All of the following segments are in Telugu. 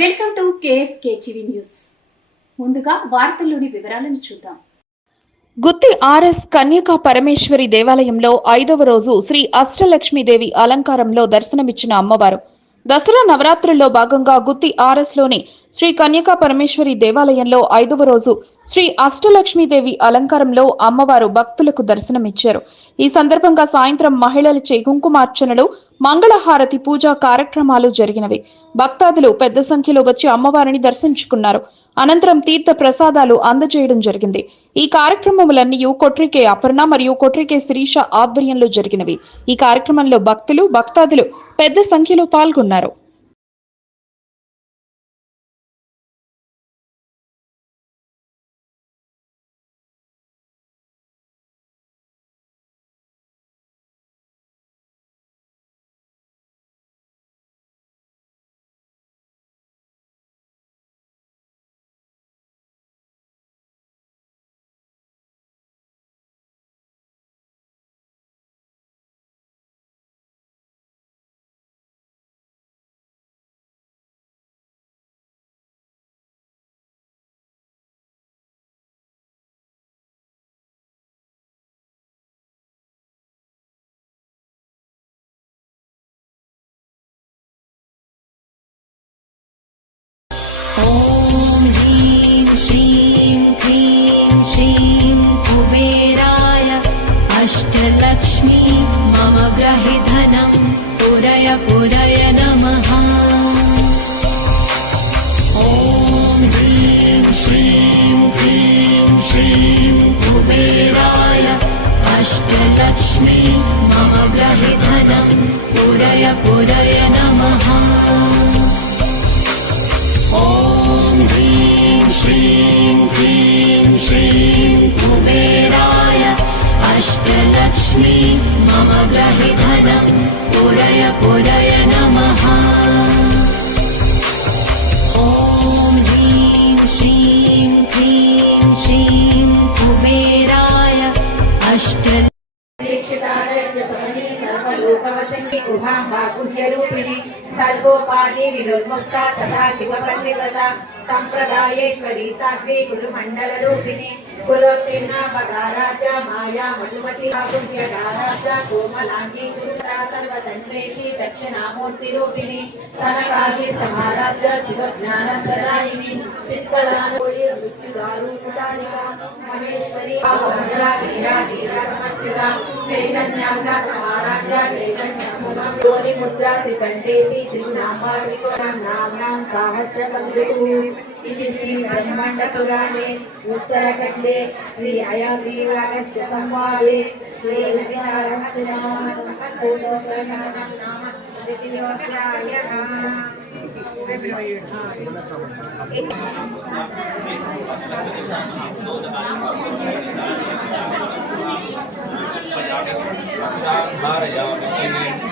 Welcome to KSK TV news. ముందుగా వార్తల్లోని వివరాలను చూద్దాం. గుత్తి ఆర్ఎస్ కన్యకా పరమేశ్వరి దేవాలయంలో ఐదవ రోజు శ్రీ అష్టలక్ష్మీదేవి అలంకారంలో దర్శనమిచ్చిన అమ్మవారు. దసరా నవరాత్రుల్లో భాగంగా గుత్తి ఆర్ఎస్లోని శ్రీ కన్యకా పరమేశ్వరి దేవాలయంలో ఐదవ రోజు శ్రీ అష్టలక్ష్మీదేవి అలంకారంలో అమ్మవారు భక్తులకు దర్శనమిచ్చారు. ఈ సందర్భంగా సాయంత్రం మహిళలచే కుంకుమార్చనలు మంగళహారతి పూజా కార్యక్రమాలు జరిగినవి. భక్తాదులు పెద్ద సంఖ్యలో వచ్చి అమ్మవారిని దర్శించుకున్నారు. అనంతరం తీర్థ ప్రసాదాలు అందజేయడం జరిగింది. ఈ కార్యక్రమములన్నీ కొట్రికే అపర్ణ మరియు కొట్రికే శిరీష ఆధ్వర్యంలో జరిగినవి. ఈ కార్యక్రమంలో భక్తులు భక్తాదులు పెద్ద సంఖ్యలో పాల్గొన్నారు. अष्टलक्ष्मी मम ग्रहि पुरय पुरय नमः। ॐ ह्रीं श्रीं क्रीं श्रीं कुबेराय अष्टलक्ष्मी मम ग्रहि पुरय पुरय नमः। ॐ अष्टलक्ष्मी मम ग्रहि धनं पुरय पुरय नमः। ॐ ह्रीं श्रीं क्रीं श्रीं कुबेराय अष्ट सर्वोपाधि विनुर्मुक्ता सदा शिवपल्लिकता सम्प्रदायेश्वरी साध्वी गुरुमण्डलरूपिणि कुलोत्तीर्णा बगाराजा माया मधुमती काकुह्यगाराजा कोमलाङ्गी कुरुता सर्वतन्त्रेशी दक्षिणामूर्तिरूपिणि सनकादि समाराध्य शिवज्ञानप्रदायिनि चित्कलानोळि मृत्युदारूपदानिका महेश्वरी आभद्रा धीरा धीरा समर्चिता चैतन्यांगा समाराध्या चैतन्यमुखं योनि मुद्रा त्रिकण्ठेसि त्रिनामा त्रिकोणाम्नां साहस्रबन्धुः इति श्रीब्रह्माण्डपुराणे उत्तरखण्डे श्री अयग्रीवागस्य संवादे श्रीरविहरस्य नाम ఇంకా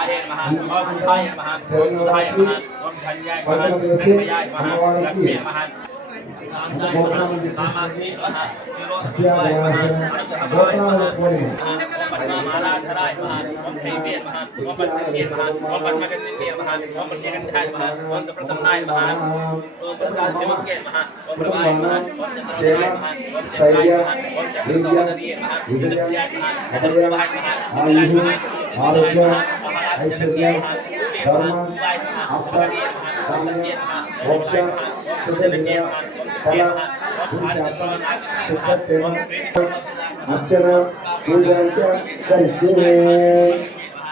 านมหาวัสุทายมหาวัสุทายมหาวัสุทัญญามหาลักษยามหาลักษมีมหาตามใจมหาตามาชีมหานิโรธทุวายมหาอัตถบายมหาปัญญามาราธรายมหาวัมไทยเมียมหาวัมปันญาเมียมหาวัมปัญญากันเมียมหาวัมปัญญากันทายมหาวัมสันพสัมนายมหาวัมประกาศเจมเกมหาวัมประบายมหาวันจัตตรายมหาวัมจัตตรายมหาวัมจัตตรายมหาวัมจัตตรายมหาวัมจัตตรายมหาวันจัตตรายมหาวัมจัตตรายมหา ऐश्वर्य धर्म अक्षर काम्य मोक्ष सुधन्य फल पुरुषार्थम सुखद सेवन अक्षर पूजनच्या दर्शने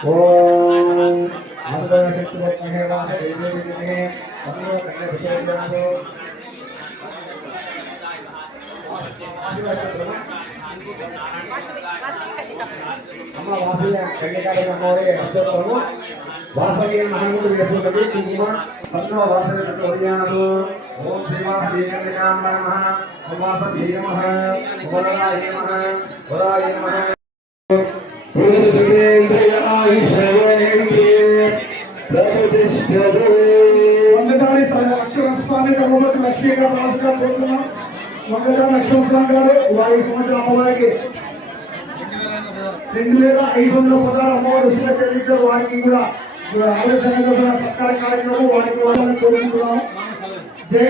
ओम आदरणीय शिक्षक महोदय देवी देवी अनुभव करण्यासाठी మోరే అక్షరము వాసయ్య మహమ్మదు యశోదతి కుంకుమ పద్మ వాసయ్య ఒడియానలు ఓం శ్రీవాసీకరణాం నమః ఓం వాసవీయ నమః ఓం వరదాయ నమః వరాయ నమః వంగదారి లక్ష్మణ స్వామి ధర్మపతి లక్ష్మీ గారు రాజుగా పోతున్నాం వంగదారి లక్ష్మణ్ స్వామి గారు వారి సంవత్సరం అమ్మవారికి రెండు వేల ఐదు వందల పదహారు అమ్మవారు రుసులు చెల్లించారు వారికి కూడా ఆలయ సంఘ సత్కార కార్యక్రమం వారికి కోరుకుంటున్నాము జై